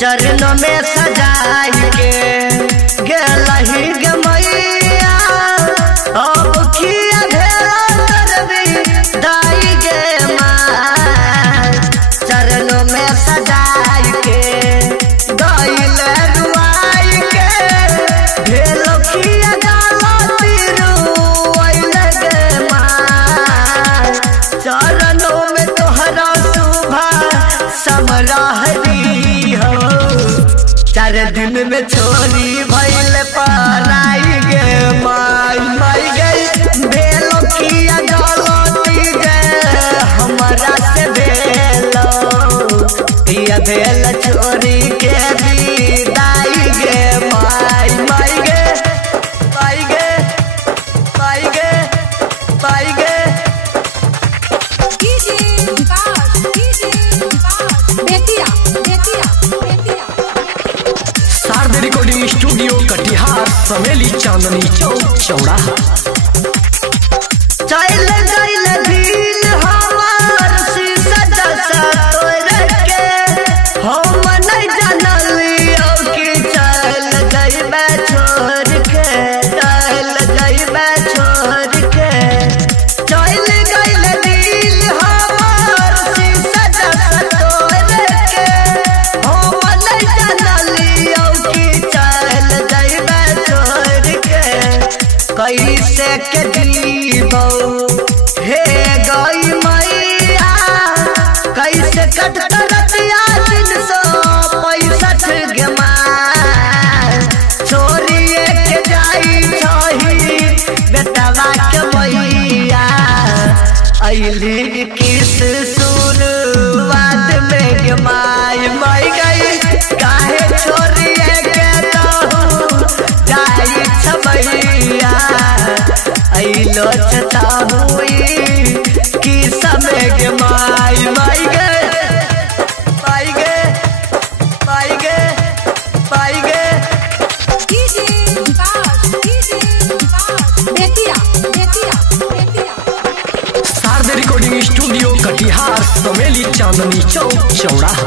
चरणों में सजाई के गेलही गे मैया अब किया भेला करबी दाई गे माँ। चरणों में सजाई के गइल रुआई के भेलो किया गलती रुआइल गे माँ। चरणों में तोहरा सुबह समरहरी हो 4 दिन में छोरी भइल पराई गे माई माई गई भेलो किया गलती गे हमरा से भेलो किया भेल छोरी के विदाई गे माई माई गे माई गे माई गे माई गे। शारदा रिकॉर्डिंग स्टूडियो कटिहार समेली चांदनी चौक चौराहा। चल गइल दिल हमार शीशा जैसा तोड़ के हम नहीं जानलियो कि चल गइबे छोड़ के चल गइबे छोड़ के। चल गइल दिल हमार शीशा जैसा तोड़ के हम नहीं जानलियो कि चल गइबे छोड़ के। कैसे के जीवो हे गई मैया कैसे कटत रतिया 365 गे माँ। छोरिए के जाई छही बेटवा के मैया अइली किस शुरुआत में गे माई माई गई काहे छोरिए के तहु जाई छमैया अइलो छता हुई कि समय गे माई माई गे माई गे माई गे माई गे। शारदा रिकॉर्डिंग स्टूडियो कटिहार समेली चांदनी चौक चौराहा।